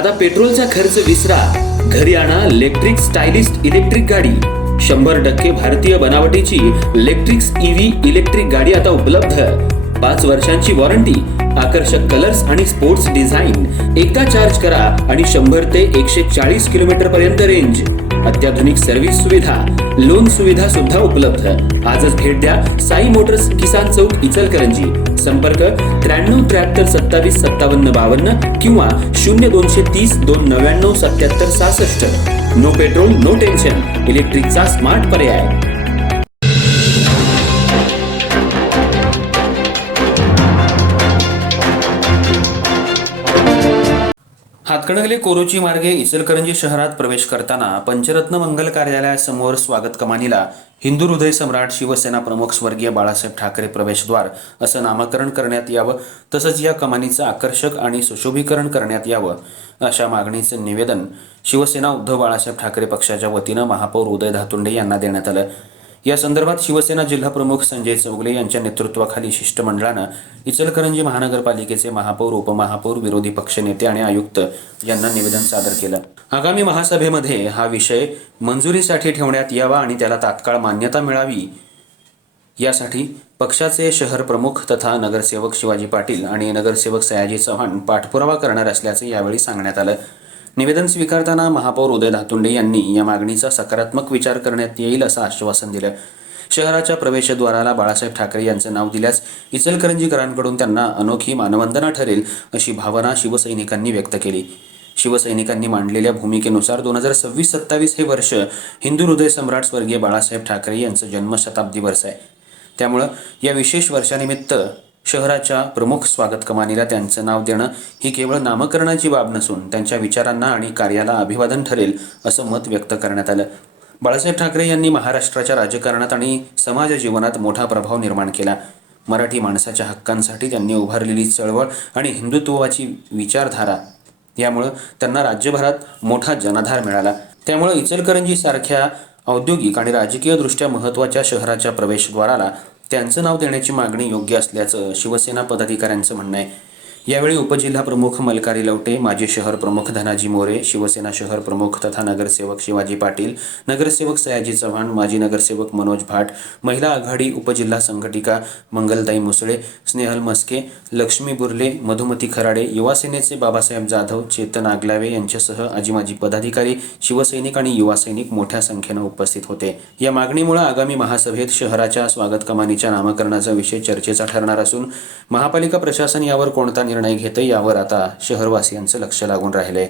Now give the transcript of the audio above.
आता पेट्रोलचा खर्च विसरा, घरी आणा इलेक्ट्रिक स्टायलिस्ट इलेक्ट्रिक गाडी। 100% भारतीय बनावटीची इलेक्ट्रिक्स ईव्ही इलेक्ट्रिक गाडी आता उपलब्ध। 5 वर्षांची वॉरंटी, आकर्षक कलर्स आणि स्पोर्ट्स डिझाइन। एकदा चार्ज करा आणि 100 ते 140 किलोमीटर पर्यंत रेंज। अत्याधुनिक सर्व्हिस सुविधा, लोन सुविधा सुद्धा उपलब्ध। आजच भेट द्या साई मोटर्स, किसान चौक, इचलकरंजी। संपर्क 93 73 27 57 52 किंवा 0230 299 77 66। नो पेट्रोल नो टेन्शन, इलेक्ट्रिकचा स्मार्ट पर्याय। हातकणंगले कोरोची मार्गे इचलकरंजी शहरात प्रवेश करताना पंचरत्न मंगल कार्यालयासमोर स्वागत कमानीला हिंदू हृदय सम्राट शिवसेना प्रमुख स्वर्गीय बाळासाहेब ठाकरे प्रवेशद्वार असं नामकरण करण्यात यावं, तसंच या कमानीचं आकर्षक आणि सुशोभीकरण करण्यात यावं अशा मागणीचं निवेदन शिवसेना उद्धव बाळासाहेब ठाकरे पक्षाच्या वतीनं महापौर उदय धातुंडे यांना देण्यात आलं। या संदर्भात शिवसेना जिल्हा प्रमुख संजय चौगले यांच्या नेतृत्वाखाली शिष्टमंडळानं इचलकरंजी महानगरपालिकेचे महापौर, उपमहापौर, विरोधी पक्षनेते आणि आयुक्त यांना निवेदन सादर केलं। आगामी महासभेमध्ये हा विषय मंजुरीसाठी ठेवण्यात यावा आणि त्याला तात्काळ मान्यता मिळावी यासाठी पक्षाचे शहर प्रमुख तथा नगरसेवक शिवाजी पाटील आणि नगरसेवक सयाजी चव्हाण पाठपुरावा करणार असल्याचं यावेळी सांगण्यात आलं। निवेदन स्वीकारताना महापौर उदय धातुंडे यांनी या मागणीचा सकारात्मक विचार करण्यात येईल असं आश्वासन दिलं। शहराच्या प्रवेशद्वाराला बाळासाहेब ठाकरे यांचं नाव दिल्यास इचलकरंजीकरांकडून त्यांना अनोखी मानवंदना ठरेल अशी भावना शिवसैनिकांनी व्यक्त केली। शिवसैनिकांनी मांडलेल्या भूमिकेनुसार 2026-27 हे वर्ष हिंदू हृदय सम्राट स्वर्गीय बाळासाहेब ठाकरे यांचं जन्मशताब्दी वर्ष आहे। त्यामुळं या विशेष वर्षानिमित्त शहराच्या प्रमुख स्वागत कमानीला त्यांचं नाव देणं ही केवळ नामकरणाची बाब नसून त्यांच्या विचारांना आणि कार्याला अभिवादन ठरेल असं मत व्यक्त करण्यात आलं। बाळासाहेब ठाकरे यांनी महाराष्ट्राच्या राजकारणात आणि समाज जीवनात मोठा प्रभाव निर्माण केला। मराठी माणसाच्या हक्कांसाठी त्यांनी उभारलेली चळवळ आणि हिंदुत्वाची विचारधारा यामुळे त्यांना राज्यभरात मोठा जनाधार मिळाला। त्यामुळे इचलकरंजी सारख्या औद्योगिक आणि राजकीय दृष्ट्या महत्त्वाच्या शहराच्या प्रवेशद्वाराला त्यांचं नाव देण्याची मागणी योग्य असल्याचं शिवसेना पदाधिकाऱ्यांचं म्हणणं आहे। यावेळी उपजिल्हा प्रमुख मलकारी लवटे, माजी शहर प्रमुख धनाजी मोरे, शिवसेना शहर प्रमुख तथा नगरसेवक शिवाजी पाटील, नगरसेवक सयाजी चव्हाण, माजी नगरसेवक मनोज भाट, महिला आघाडी उपजिल्हा संघटिका मंगलताई मुसळे, स्नेहल मस्के, लक्ष्मी बुर्ले, मधुमती खराडे, युवा सेनेचे बाबासाहेब जाधव, चेतन आगलावे यांच्यासह आजी पदाधिकारी, शिवसैनिक आणि युवा सैनिक मोठ्या संख्येनं उपस्थित होते। या मागणीमुळे आगामी महासभेत शहराच्या स्वागत कमानीच्या नामकरणाचा विषय चर्चेचा ठरणार असून महापालिका प्रशासन यावर कोणता निर्णय घेते यावर आता शहरवासियांचं लक्ष लागून राहिलंय।